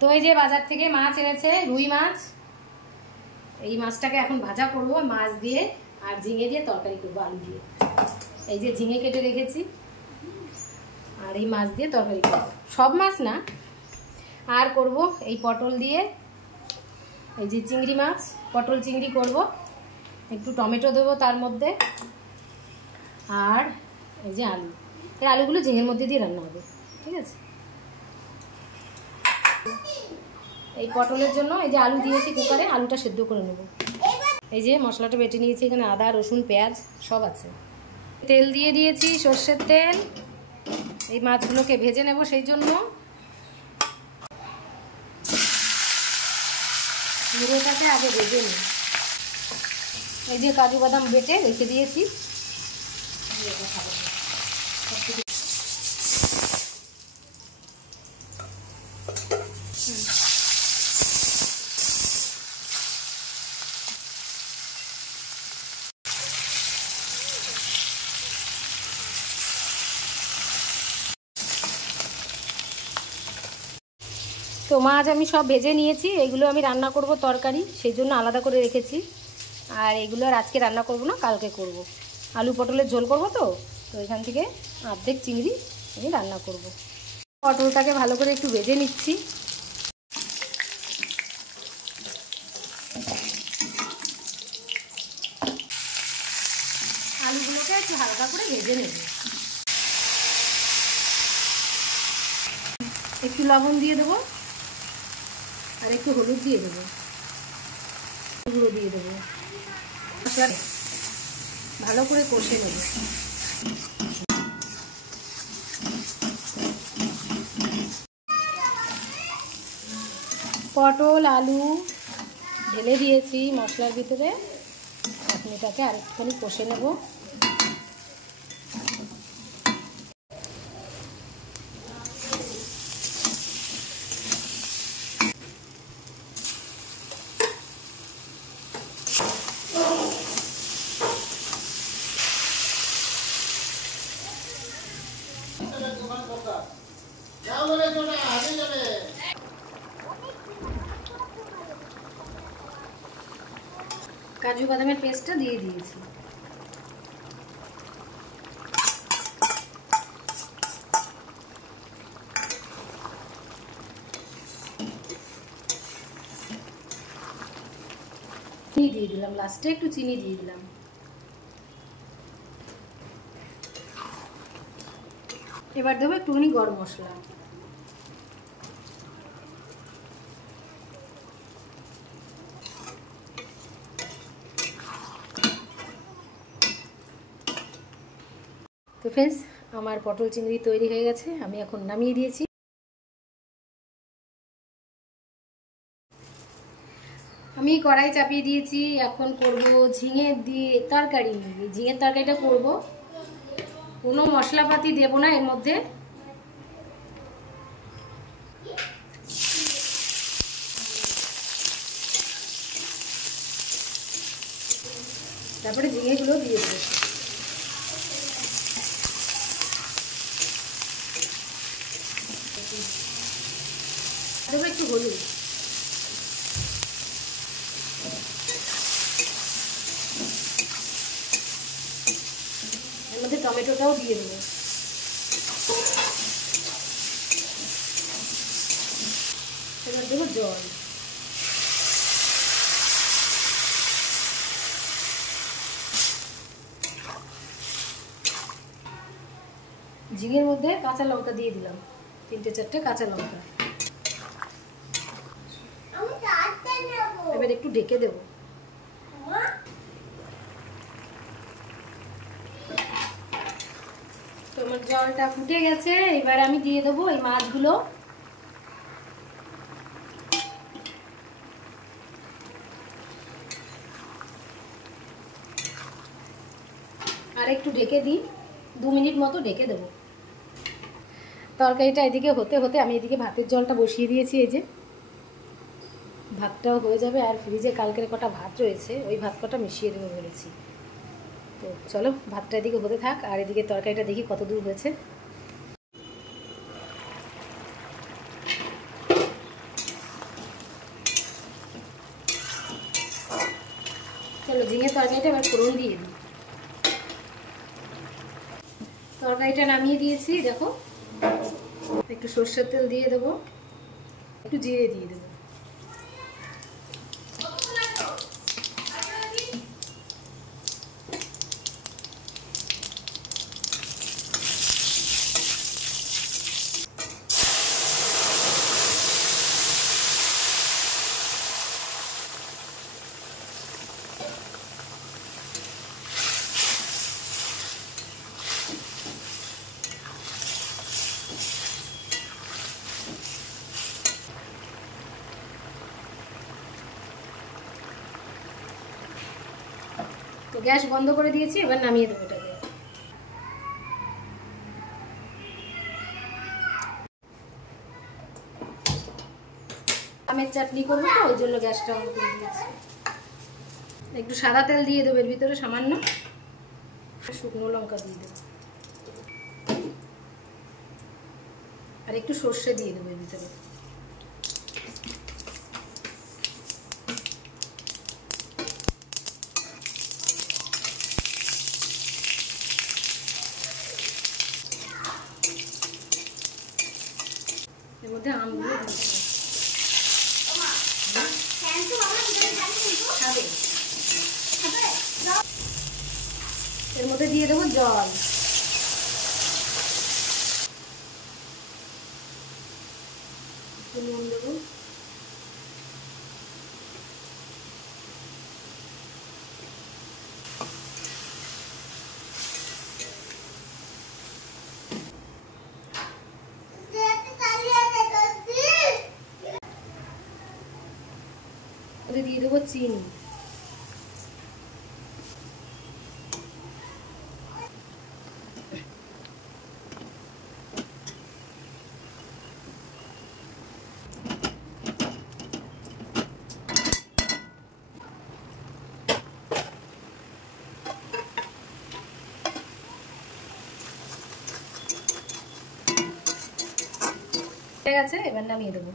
তো এই যে বাজার থেকে মাছ এনেছে, রুই মাছ। এই মাছটাকে এখন ভাজা করব মাছ দিয়ে, আর ঝিঙে দিয়ে তরকারি করবো আলু দিয়ে। এই যে ঝিঙে কেটে রেখেছি, আর এই মাছ দিয়ে তরকারি করব, সব মাছ না। আর করব এই পটল দিয়ে, এই যে চিংড়ি মাছ, পটল চিংড়ি করব, একটু টমেটো দেবো তার মধ্যে, আর এই যে আলু। এই আলুগুলো ঝিঙের মধ্যে দিয়ে রান্না হবে, ঠিক আছে। এই পটলের জন্য এই যে আলু দিয়েছি কুকারে, আলুটা সেদ্ধ করে নেব। এই যে মশলাটা বেটে নিয়েছি, এখানে আদা রসুন পেঁয়াজ সব আছে। তেল দিয়ে দিয়েছি, সর্ষের তেল। এই মাছগুলোকে ভেজে নেব, সেই জন্য মুড়োটাকে আগে ভেজে নিই। এই যে কাজু বাদাম বেটে রেখে দিয়েছি, তো মাছ আমি সব ভেজে নিয়েছি। এগুলো আমি রান্না করব তরকারি, সেই জন্য আলাদা করে রেখেছি। আর এগুলো আর আজকে রান্না করব না, কালকে করব। আলু পটলের ঝোল করব, তো এখান থেকে অর্ধেক চিংড়ি আমি রান্না করব। পটলটাকে ভালো করে একটু ভেজে নিচ্ছি। আলুগুলোকে একটু হালকা করে ভেজে নেব। একটু লবণ দিয়ে দেবো, আর একটু হলুদ দিয়ে দেবো, গুঁড়ো দিয়ে দেবো। ভালো করে কষে নেব। পটল আলু ঢেলে দিয়েছি মশলার ভিতরে, এখন এটাকে আরেকটুখানি কষে নেব। কাজু বাদামের পেস্টটা দিয়ে দিয়েছি। চিনি দিয়ে দিলাম, লাস্টে একটু চিনি দিয়ে দিলাম। এবার দেবো একটুখানি গরম মশলা। তো ফ্রেন্ডস, আমার পটল চিংড়ি তৈরি হয়ে গেছে, আমি এখন নামিয়ে দিয়েছি। আমি কড়াই চাপিয়ে দিয়েছি, এখন করব ঝিঙে দিয়ে তরকারি। ঝিঙের তরকারিটা করব, কোনো মশলাপাতি দেব না এর মধ্যে। তারপরে ঝিঙেগুলো দিয়ে দেবো। দেবো একটু হলুদ, এর মধ্যে টমেটোটাও দিয়ে দেবো। এবার দেবো জল। ঝিঙের মধ্যে কাঁচা লঙ্কা দিয়ে দিলাম, 3-4টে কাঁচা লঙ্কা। এবার একটু ঢেকে দেব। তোমার জলটা ফুটে গেছে, এবার আমি দিয়ে দেবো এই মাছগুলো। আর একটু ঢেকে দিই, 2 মিনিট মতো ঢেকে দেবো। তরকারিটা এদিকে হতে হতে আমি এদিকে ভাতের জলটা বসিয়ে দিয়েছি। এই যে ভাতটাও হয়ে যাবে, আর ফ্রিজে কালকের কটা ভাত রয়েছে, ওই ভাত কটা মিশিয়ে দেবো বলেছি। তো চলো ভাতটা এদিকে হতে থাক, আর এদিকে তরকারিটা দেখি কত দূর হয়েছে। তরকারিটা এবার ফোড়ন দিয়ে দিই। তরকারিটা নামিয়ে দিয়েছি, দেখো একটু সরষের তেল দিয়ে দেবো, একটু জিরে দিয়ে দেবো। তো গ্যাস বন্ধ করে দিয়েছি, এবার নামিয়ে দেবো এটাকে। আমের চাটনি করবো তো, ওই জন্য গ্যাসটা অন করে দিয়েছি। একটু সাদা তেল দিয়ে দেবো এর ভিতরে, সামান্য শুকনো লঙ্কা দিয়ে দেবো, আর একটু সর্ষে দিয়ে দেবো এর ভিতরে। এর মধ্যে আমগুলো এর মধ্যে দিয়ে দেবো জল। নুন দেবো, দিয়ে দেবো চিনি। ঠিক আছে, এবার নামিয়ে দেবো।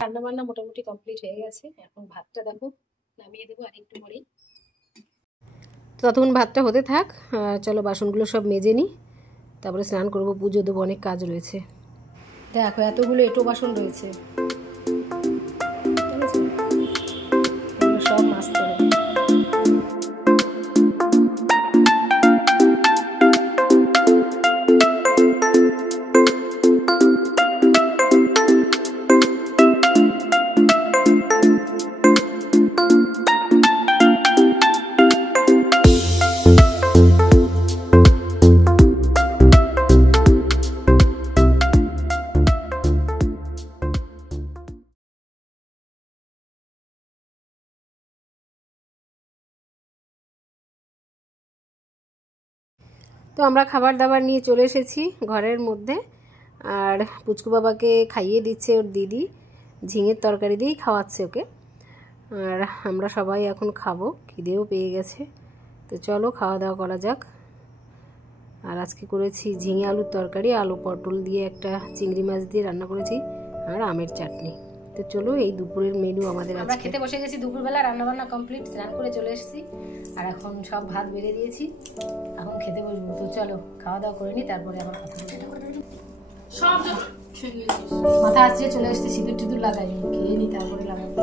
রান্না বান্না মোটামুটি কমপ্লিট হয়ে গেছে, এখন ভাতটা দেখো নামিয়ে দেবো আর একটু পরেই। ততক্ষণ ভাতটা হতে থাক, চলো বাসনগুলো সব মেজে নিই, তারপরে স্নান করবো, পুজো দেবো, অনেক কাজ রয়েছে। দেখো এতগুলো এঁটো বাসন রয়েছে, সব মাজতে হবে। তো আমরা খাবার দাবার নিয়ে চলে এসেছি ঘরের মধ্যে, আর পুচকু বাবাকে খাইয়ে দিচ্ছে ওর দিদি, ঝিঙের তরকারি দিয়েই খাওয়াচ্ছে ওকে। আর আমরা সবাই এখন খাবো, খিদেও পেয়ে গেছে, তো চলো খাওয়া দাওয়া করা যাক। আর আজকে করেছি ঝিঙে আলুর তরকারি, আলু পটল দিয়ে একটা চিংড়ি মাছ দিয়ে রান্না করেছি, আর আমের চাটনি। তো চলো এই দুপুরের মেনু আমাদের। আমরা খেতে বসে গেছি, দুপুরবেলা রান্নাবান্না কমপ্লিট, স্নান করে চলে এসেছি, আর এখন সব ভাত বেড়ে দিয়েছি, এখন খেতে বসবো। তো চলো খাওয়া দাওয়া করে নিই, তারপরে আবার কথা বলবো। সব মাথা আসছে, চলে এসেছি, সিঁদুর টিঁদুর লাগাই, খেয়ে নিই তারপরে লাগাবো।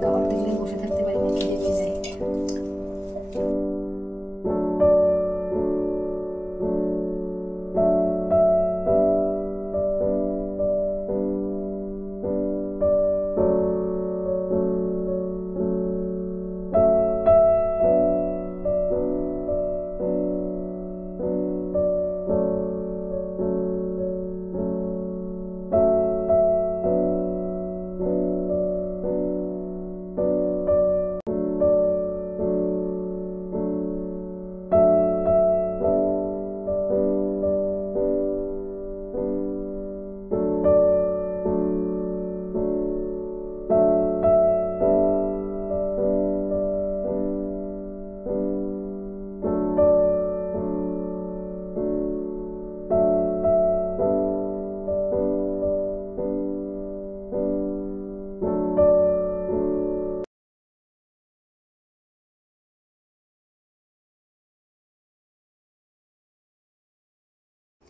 খাবার দেখলে বসে থাকতে পারি না, খিদে পেয়ে যায়।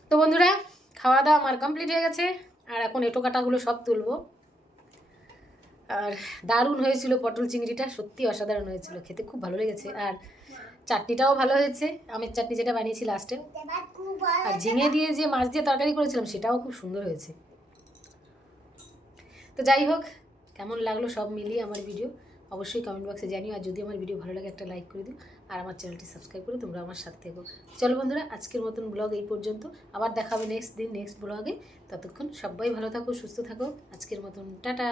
তো বন্ধুরা, খাওয়া দাওয়া আমার কমপ্লিট হয়ে গেছে, আর এখন এঁটো কাটাগুলো সব তুলবো। আর দারুণ হয়েছিল পটল চিংড়িটা, সত্যি অসাধারণ হয়েছিল, খেতে খুব ভালো লেগেছে। আর চাটনিটাও ভালো হয়েছে, আমের চাটনি যেটা বানিয়েছি লাস্টে। আর ঝিঙে দিয়ে যে মাছ দিয়ে তরকারি করেছিলাম সেটাও খুব সুন্দর হয়েছে। তো যাই হোক, কেমন লাগলো সব মিলিয়ে আমার ভিডিও অবশ্যই কমেন্ট বক্সে জানিও। আর যদি আমার ভিডিও ভালো লাগে একটা লাইক করে দিও, আর আমার চ্যানেলটি সাবস্ক্রাইব করে তোমরা আমার সাথে থেকো। চলো বন্ধুরা, আজকের মতন ব্লগ এই পর্যন্ত, আবার দেখা হবে নেক্সট ব্লগে। ততক্ষণ সবাই ভালো থাকো, সুস্থ থাকো। আজকের মতন টাটা।